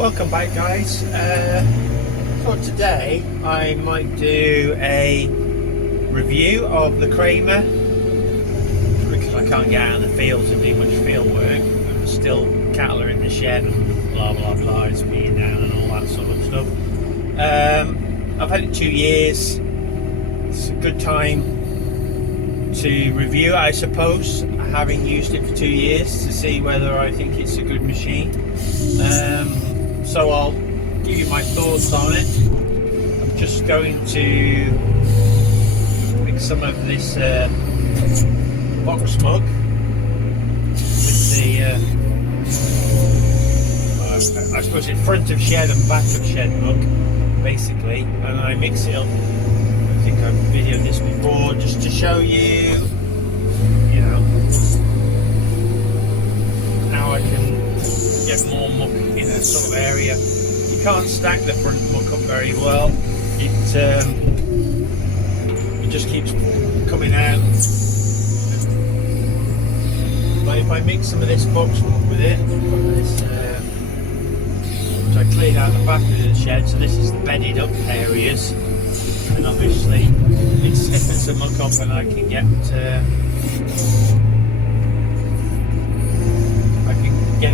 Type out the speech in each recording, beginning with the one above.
Welcome back, guys. For today I might do a review of the Kramer because I can't get out in the fields and do much field work. I'm still cattle are in the shed and blah blah blah, it's being down and all that sort of stuff. I've had it 2 years. It's a good time to review it, I suppose, having used it for 2 years, to see whether I think it's a good machine. So I'll give you my thoughts on it. I'm just going to mix some of this box mug with the I suppose it's front of shed and back of shed mug, basically, and I mix it up. I think I've videoed this before, just to show you, you know, how I can get more muck in a sort of area. You can't stack the front muck up very well. It just keeps coming out. But if I mix some of this box muck with it, this, which I cleared out the back of the shed, so this is the bedded up areas, and obviously it stiffens the muck up and I can get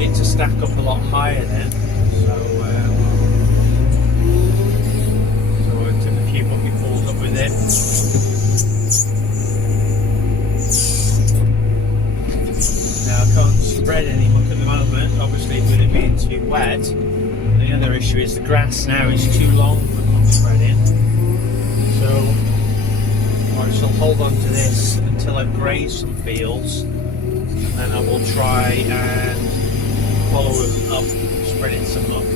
it to stack up a lot higher then. So I took a few bucketfuls up with it. Now I can't spread any muck at the moment, obviously with it being too wet. The other issue is the grass now is too long for muck spreading. So I shall hold on to this until I've grazed some fields, and then I will try and follow it up, spreading some muck,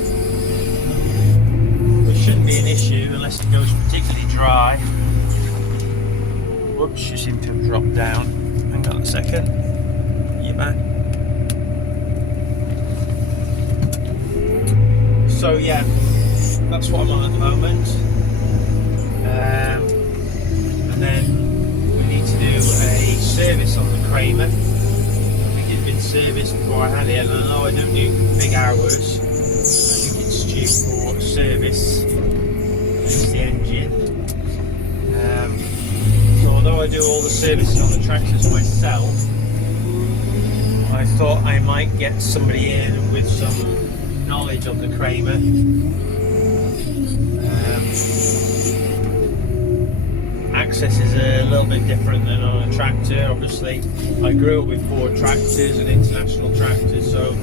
which shouldn't be an issue unless it goes particularly dry. Whoops, you seem to have dropped down. Hang on a second. You're back. So yeah, that's what I'm on at the moment. And then we need to do a service on the Kramer. Service before I had it, and I know I don't do big hours. I think it's due for a service. There's the engine. So although I do all the services on the tractors myself, I thought I might get somebody in with some knowledge of the Kramer. Access is a little bit different than on a tractor, obviously. I grew up with Ford tractors and international tractors, so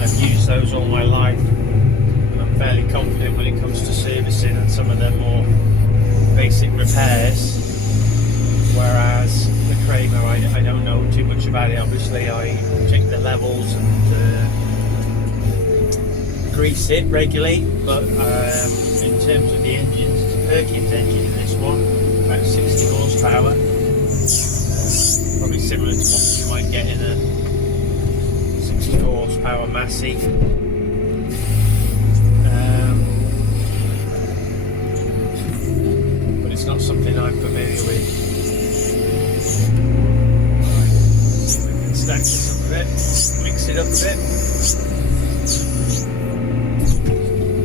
I've used those all my life, and I'm fairly confident when it comes to servicing and some of the more basic repairs, whereas the Kramer, I don't know too much about it. Obviously I check the levels and grease it regularly, but in terms of the engines, it's a Perkins engine in this one, about 60 horsepower, probably similar to what you might get in a 64 horsepower Massey. But it's not something I'm familiar with. Right, so we can stack this up a bit, mix it up a bit.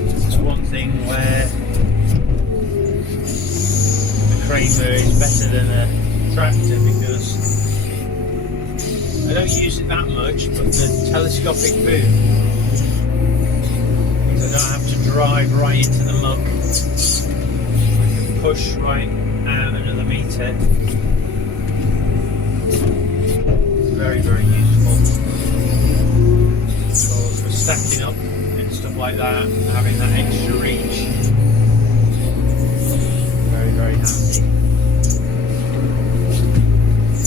This is one thing where Kramer is better than a tractor, because I don't use it that much, but the telescopic boom means I don't have to drive right into the muck. I can push right out another metre. It's very, very useful. So for stacking up and stuff like that, having that extra reach, very handy.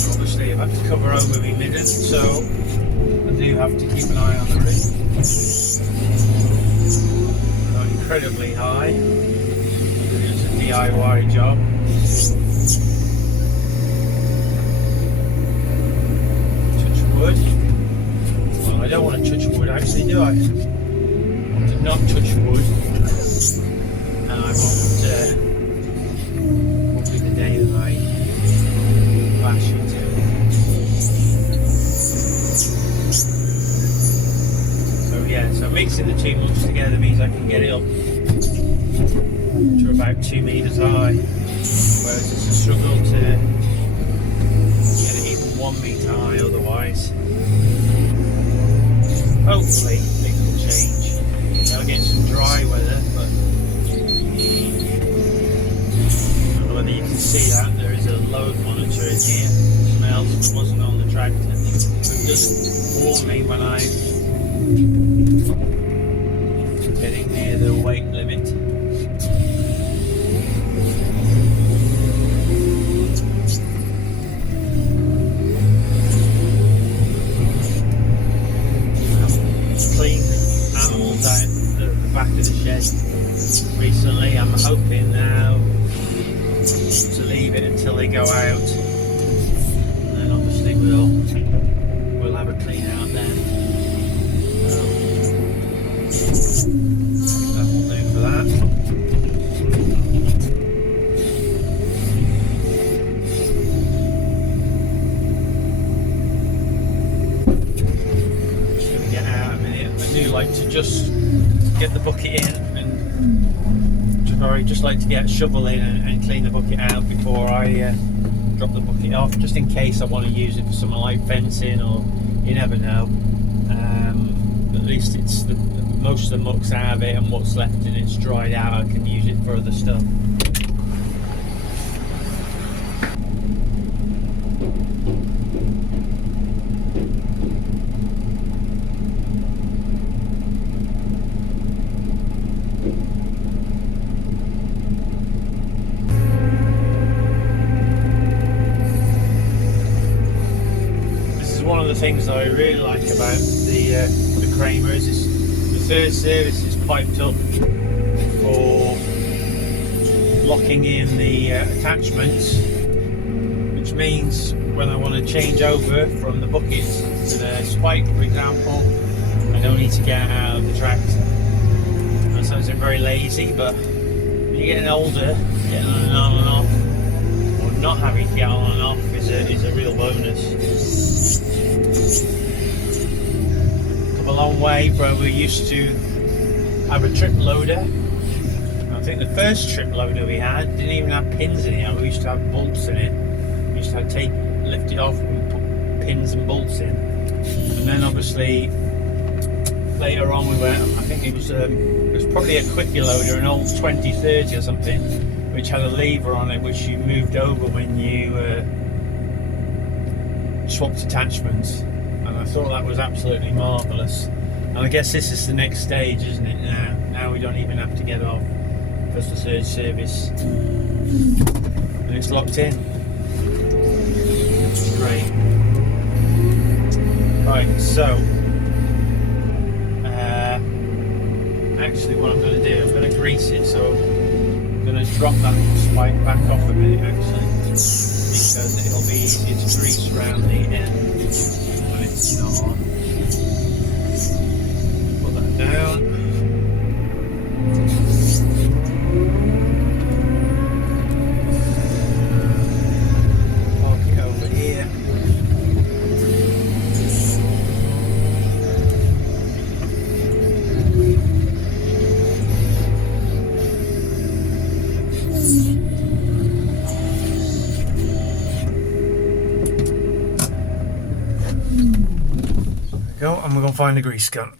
Obviously I've had to cover over my midden, so I do have to keep an eye on the rig. Not incredibly high, it's a DIY job. Touch wood. Well, I don't want to touch wood actually, do I? I want to not touch wood, and I want the day that I bash into it. So yeah, So mixing the 2 mulch together means I can get it up to about 2 meters high, whereas it's a struggle to get it even 1 meter high otherwise. Hopefully things will change. I'll get some dry weather, but I don't know whether you can see that there is a load monitor in here. Something else that wasn't on the tractor. It doesn't warn me when I'm getting near the weight limit. Back of the shed recently. I'm hoping now to leave it until they go out, and then obviously we'll have a clean out then. That will do for that. Just going to get out a minute. I do like to just get the bucket in, and I just like to get a shovel in and clean the bucket out before I drop the bucket off, just in case I want to use it for something like fencing, or you never know. At least it's most of the muck's out of it, and what's left in it's dried out. I can use it for other stuff. One of the things that I really like about the Kramer is the first service is piped up for locking in the attachments, which means when I want to change over from the buckets to the spike, for example, I don't need to get out of the tractor. That sounds very lazy, but when you're getting older, getting on and off, or not having to get on and off is a real bonus. Come a long way from where we used to have a trip loader. I think the first trip loader we had didn't even have pins in it. We used to have bolts in it. We used to have tape, lift it off and put pins and bolts in. And then obviously later on we went, I think it was probably a quickie loader, an old 2030 or something, which had a lever on it which you moved over when you swapped attachments, and I thought that was absolutely marvellous. And I guess this is the next stage, isn't it? Now we don't even have to get off first or third service, and it's locked in. It's great. Right, so actually what I'm going to do, I'm going to grease it, so I'm going to drop that spike back off a minute actually, because it'll be easier to grease around the end when it's not on. Put that down. Park it over here. Go, and we're going to find a grease gun.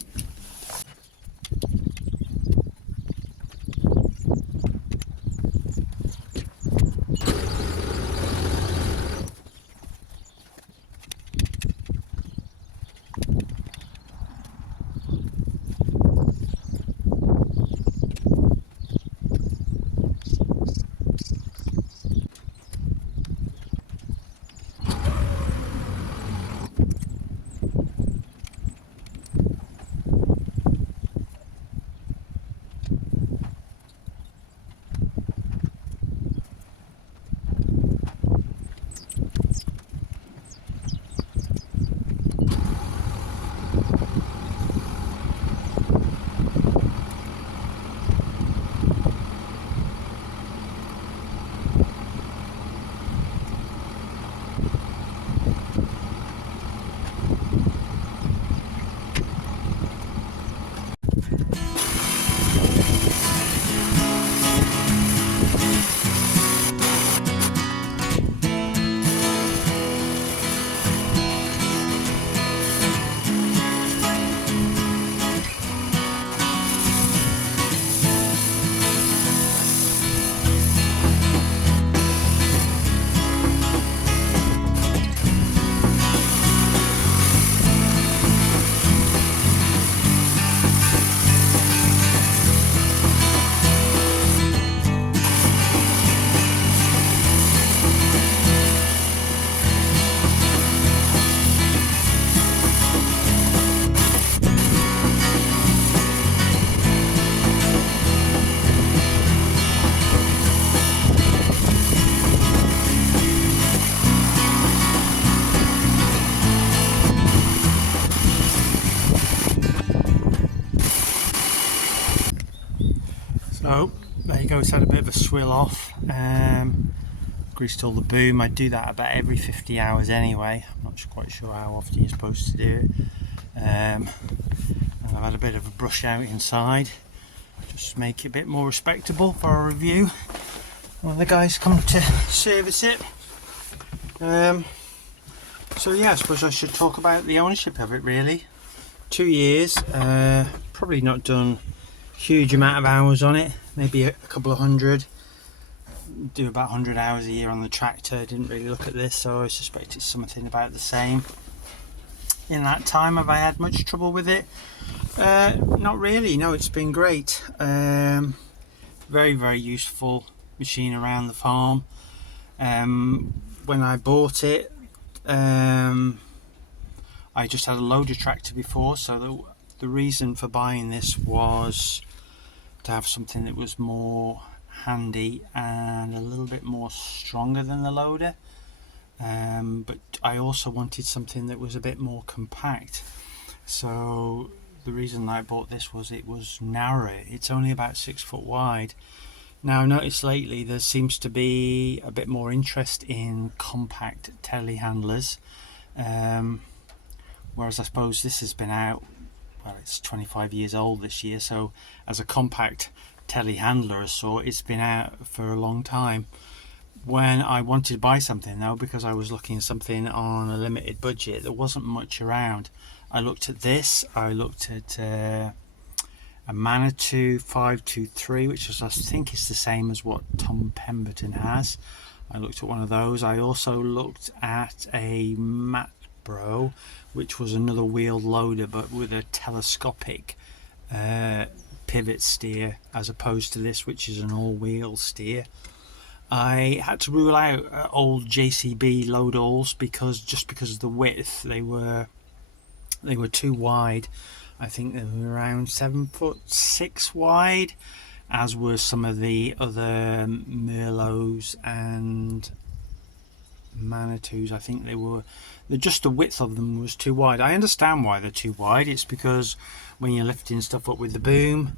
So there you go, it's had a bit of a swill off. Greased all the boom. I do that about every 50 hours anyway. I'm not quite sure how often you're supposed to do it. And I've had a bit of a brush out inside, just to make it a bit more respectable for a review when the guys come to service it. So yeah, I suppose I should talk about the ownership of it really. 2 years, probably not done a huge amount of hours on it, maybe a couple of hundred. Do about 100 hours a year on the tractor. Didn't really look at this, so I suspect it's something about the same. In that time, have I had much trouble with it? Not really, no, it's been great. Very, very useful machine around the farm. When I bought it, I just had a loader tractor before, so the reason for buying this was to have something that was more handy and a little bit more stronger than the loader, but I also wanted something that was a bit more compact. So the reason I bought this was it was narrow. It's only about 6 foot wide. Now I noticed lately there seems to be a bit more interest in compact telehandlers, whereas I suppose this has been out, well, it's 25 years old this year, so as a compact telehandler or so, it's been out for a long time. When I wanted to buy something though, because I was looking at something on a limited budget, there wasn't much around. I looked at this, I looked at a Manitou 523, which is, I think is the same as what Tom Pemberton has. I looked at one of those. I also looked at a Matbro, which was another wheeled loader but with a telescopic pivot steer, as opposed to this, which is an all-wheel steer. I had to rule out old JCB load-alls because of the width. They were too wide. I think they were around 7'6" wide, as were some of the other Merlots and Manitous. I think just the width of them was too wide. I understand why they're too wide. It's because when you're lifting stuff up with the boom,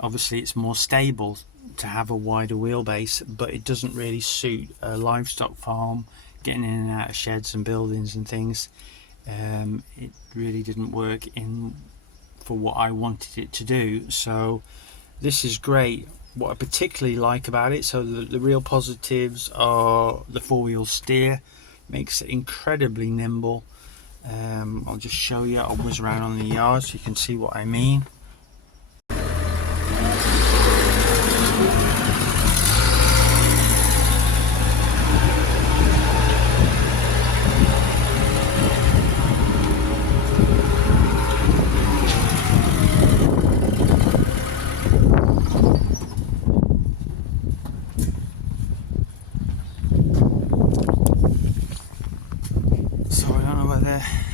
obviously it's more stable to have a wider wheelbase, but it doesn't really suit a livestock farm, getting in and out of sheds and buildings and things. It really didn't work for what I wanted it to do. So this is great. What I particularly like about it, so the real positives are the four-wheel steer, makes it incredibly nimble. I'll just show you. I'll whiz around on the yard so you can see what I mean.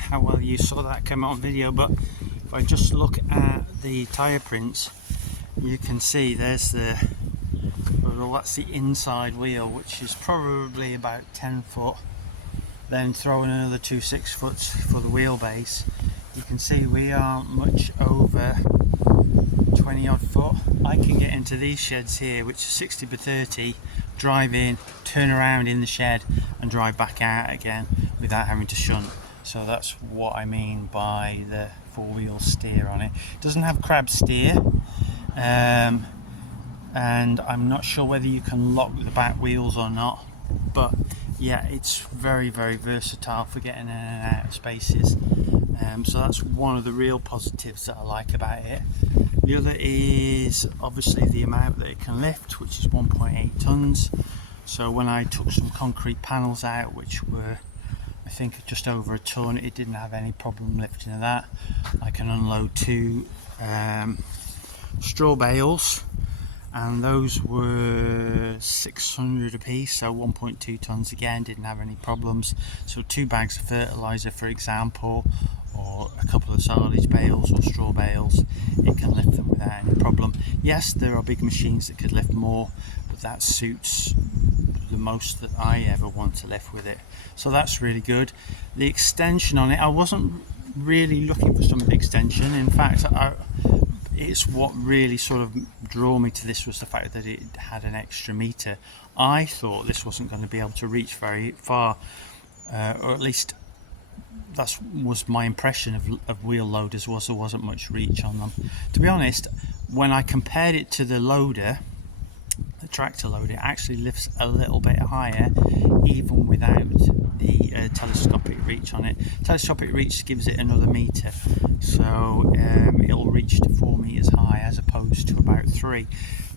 How well you saw that come out on video, but if I just look at the tyre prints, you can see that's the inside wheel, which is probably about 10 foot. Then throw in another 2 6 foots for the wheelbase. You can see we aren't much over 20 odd foot. I can get into these sheds here, which is 60 by 30, drive in, turn around in the shed and drive back out again without having to shunt. So that's what I mean by the four-wheel steer on it. It doesn't have crab steer, and I'm not sure whether you can lock the back wheels or not, but yeah, it's very, very versatile for getting in and out of spaces. So that's one of the real positives that I like about it. The other is obviously the amount that it can lift, which is 1.8 tons. So when I took some concrete panels out, which were, I think, just over a ton, it didn't have any problem lifting of that. I can unload 2 straw bales, and those were 600 a piece, so 1.2 tons again, didn't have any problems. So 2 bags of fertilizer, for example, or a couple of silage bales or straw bales, it can lift them without any problem. Yes, there are big machines that could lift more, but that suits the most that I ever want to lift with it. So that's really good. The extension on it, I wasn't really looking for some big extension. In fact, it's what really sort of draw me to this was the fact that it had an extra meter. I thought this wasn't going to be able to reach very far, or at least that was my impression of wheel loaders, was there wasn't much reach on them. To be honest, when I compared it to the loader, the tractor loader, it actually lifts a little bit higher even without the telescopic reach on it. Telescopic reach gives it another meter, so it'll reach to 4 meters high as opposed to about 3.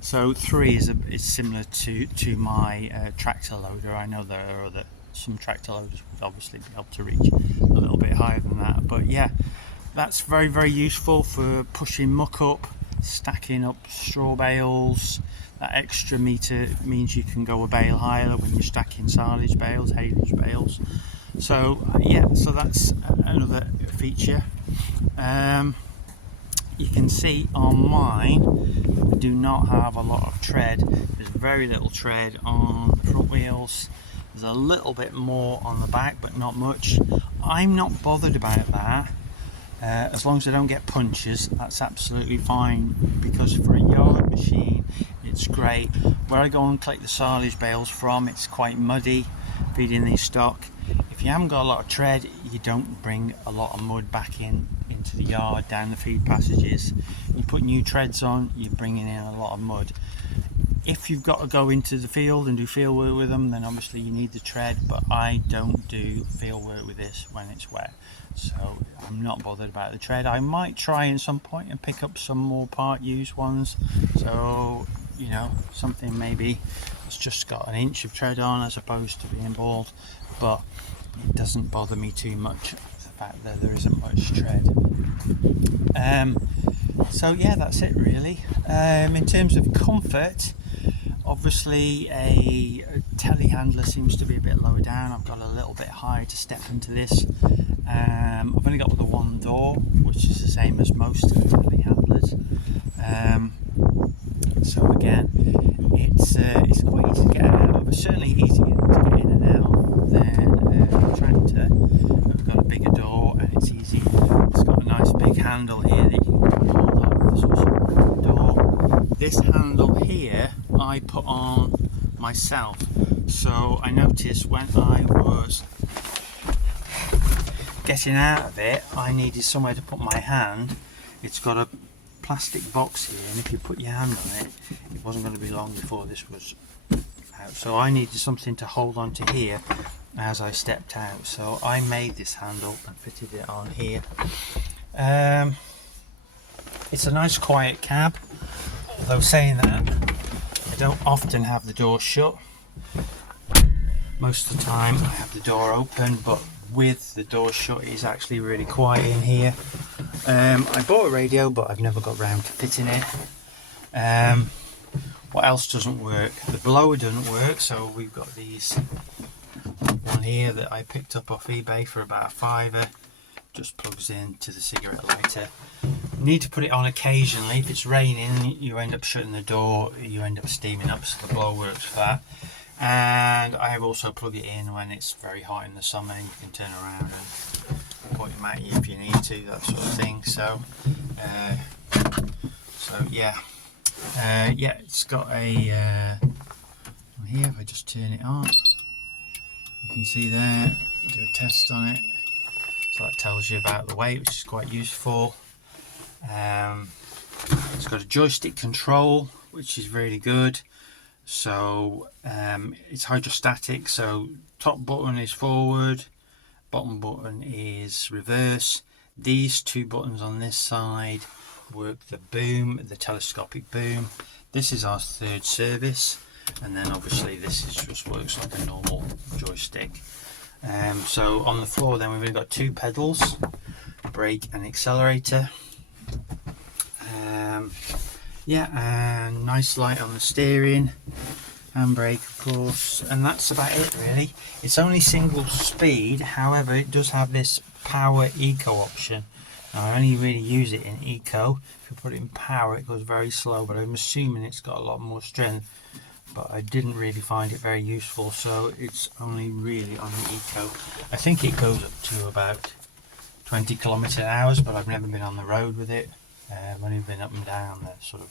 So 3 is similar to my tractor loader. I know there are some tractor loaders would obviously be able to reach a little bit higher than that, but yeah, that's very, very useful for pushing muck up, stacking up straw bales. That extra meter means you can go a bale higher when you're stacking silage bales, haylage bales. So yeah, so that's another feature. You can see on mine we do not have a lot of tread. There's very little tread on the front wheels. There's a little bit more on the back, but not much. I'm not bothered about that. As long as I don't get punches, that's absolutely fine, because for a yard machine it's great. Where I go and collect the silage bales from, it's quite muddy feeding these stock. If you haven't got a lot of tread, you don't bring a lot of mud back into the yard, down the feed passages. You put new treads on, you're bringing in a lot of mud. If you've got to go into the field and do field work with them, then obviously you need the tread, but I don't do field work with this when it's wet, so I'm not bothered about the tread. I might try at some point and pick up some more part used ones, so you know, something maybe that's just got an inch of tread on as opposed to being bald, but it doesn't bother me too much, the fact that there isn't much tread. So yeah, that's it really. In terms of comfort, obviously a telehandler seems to be a bit lower down. I've got a little bit higher to step into this. I've only got the one door, which is the same as most telehandlers. So again, it's quite easy to get out of. It's certainly easier to get in and out than a tractor. We've got a bigger door and it's easy. It's got a nice big handle here that you can hold up. There's also a door. This handle here I put on myself. So I noticed when I was getting out of it, I needed somewhere to put my hand. It's got a plastic box here, and if you put your hand on it, it wasn't going to be long before this was out. So I needed something to hold on to here as I stepped out. So I made this handle and fitted it on here. It's a nice quiet cab, although saying that, I don't often have the door shut. Most of the time I have the door open, but with the door shut it's actually really quiet in here. I bought a radio, but I've never got round to fitting it. What else doesn't work? The blower doesn't work, so we've got these one here that I picked up off eBay for about £5. Just plugs in to the cigarette lighter. Need to put it on occasionally. If it's raining, you end up shutting the door, you end up steaming up, so the blower works for that. And I have also plugged it in when it's very hot in the summer, and you can turn around and point them at you if you need to, that sort of thing. So yeah, yeah, it's got a here. If I just turn it on, you can see there. Do a test on it. So that tells you about the weight, which is quite useful. It's got a joystick control, which is really good. So it's hydrostatic, so top button is forward, bottom button is reverse. These two buttons on this side work the boom, the telescopic boom. This is our third service, and then obviously this is just works like a normal joystick. So on the floor then we've only got two pedals, brake and accelerator. Yeah, and nice light on the steering, handbrake of course, and that's about it really. It's only single speed, however it does have this power eco option. Now I only really use it in eco. If you put it in power it goes very slow, but I'm assuming it's got a lot more strength, but I didn't really find it very useful, so it's only really on the eco. I think it goes up to about 20 km/h, but I've never been on the road with it. I've only been up and down the sort of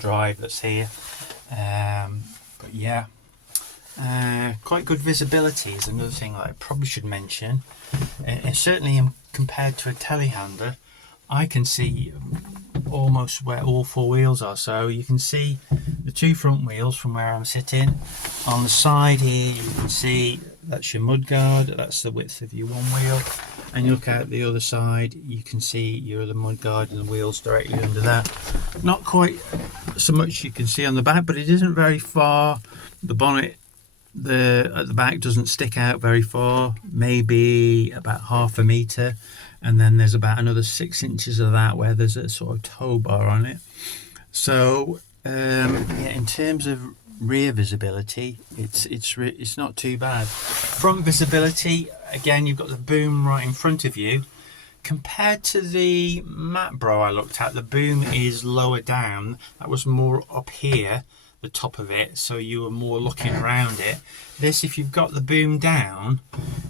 drive that's here. But yeah, quite good visibility is another thing that I probably should mention. And certainly compared to a telehandler, I can see almost where all four wheels are. So you can see the two front wheels from where I'm sitting. On the side here you can see that's your mudguard, that's the width of your one wheel, and you look out the other side, you can see your other mudguard and the wheels directly under that. Not quite so much you can see on the back, but it isn't very far. The bonnet at the back doesn't stick out very far, maybe about half a metre, and then there's about another 6 inches of that where there's a sort of tow bar on it. So yeah, in terms of rear visibility, it's not too bad. Front visibility, again, you've got the boom right in front of you. Compared to the Macbro I looked at, the boom is lower down. That was more up here, the top of it, so you were more looking around it. This, if you've got the boom down,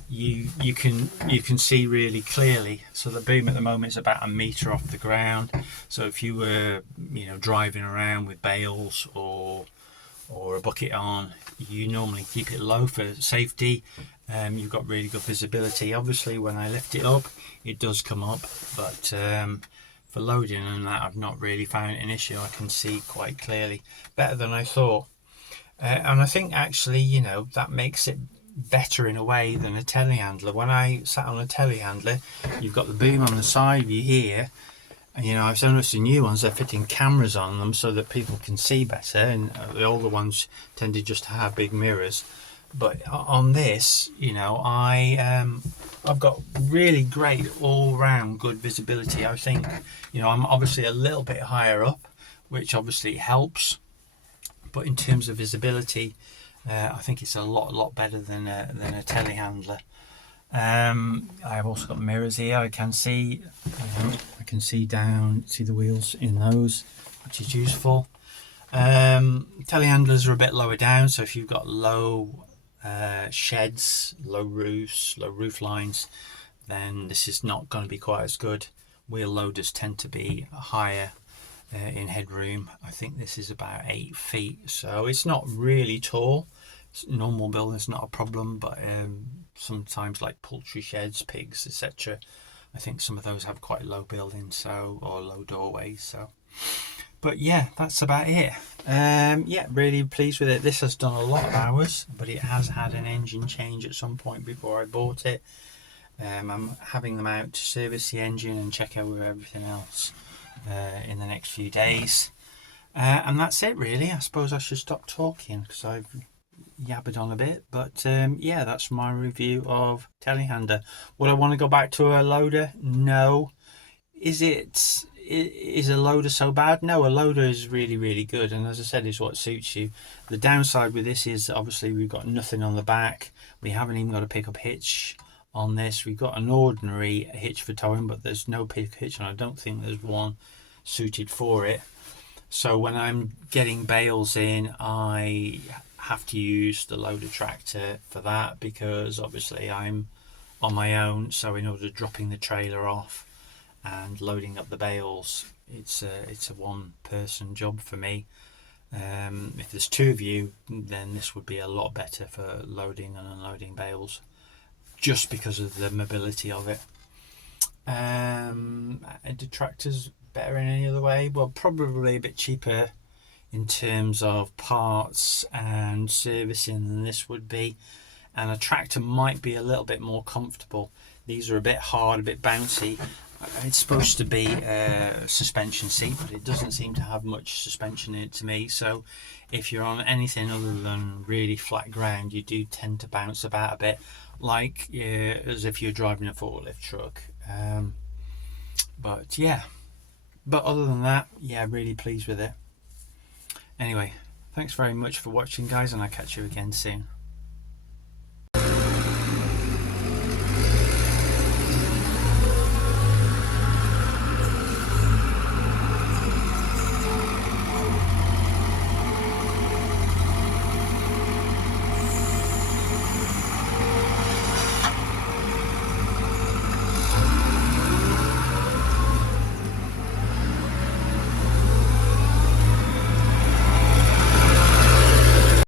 you can see really clearly. So the boom at the moment is about a metre off the ground. So if you were, you know, driving around with bales or a bucket on, you normally keep it low for safety. You've got really good visibility. Obviously when I lift it up it does come up, but for loading and that I've not really found an issue. I can see quite clearly, better than I thought, and I think actually, you know, that makes it better in a way than a telehandler. When I sat on a telehandler, you've got the boom on the side of you here, and you know, I've noticed the new ones, they're fitting cameras on them so that people can see better, and the older ones tended just to have big mirrors. But on this, you know, I've got really great all-round good visibility. I think, you know, I'm obviously a little bit higher up, which obviously helps, but in terms of visibility, I think it's a lot better than a telehandler. I've also got mirrors here. I can see, I can see down, see the wheels in those, which is useful. Telehandlers are a bit lower down, so if you've got low sheds, low roofs, low roof lines, then this is not going to be quite as good. Wheel loaders tend to be higher in headroom. I think this is about 8 feet, so it's not really tall. Normal building's not a problem, but sometimes like poultry sheds, pigs, etc., I think some of those have quite low buildings, so, or low doorways. So, but yeah, that's about it. Yeah, really pleased with it. This has done a lot of hours, but it has had an engine change at some point before I bought it. I'm having them out to service the engine and check over everything else in the next few days. And that's it really. I suppose I should stop talking because I've yabbered on a bit, but yeah, that's my review of telehandler. Would I want to go back to a loader? No. Is a loader so bad? No, a loader is really good, and as I said, it's what suits you. The downside with this is obviously we've got nothing on the back. We haven't even got a pickup hitch on this. We've got an ordinary hitch for towing, but there's no pickup hitch, and I don't think there's one suited for it. So when I'm getting bales in, I have to use the loader tractor for that, because obviously I'm on my own. So in order to dropping the trailer off and loading up the bales, it's a one person job for me. If there's two of you, then this would be a lot better for loading and unloading bales, just because of the mobility of it. Do tractors better in any other way? Well, probably a bit cheaper in terms of parts and servicing than this would be, and a tractor might be a little bit more comfortable. These are a bit hard, a bit bouncy. It's supposed to be a suspension seat, but it doesn't seem to have much suspension in it to me. So if you're on anything other than really flat ground, you do tend to bounce about a bit, like as if you're driving a forklift truck. But yeah, but other than that, yeah, really pleased with it. Anyway, thanks very much for watching, guys, and I'll catch you again soon.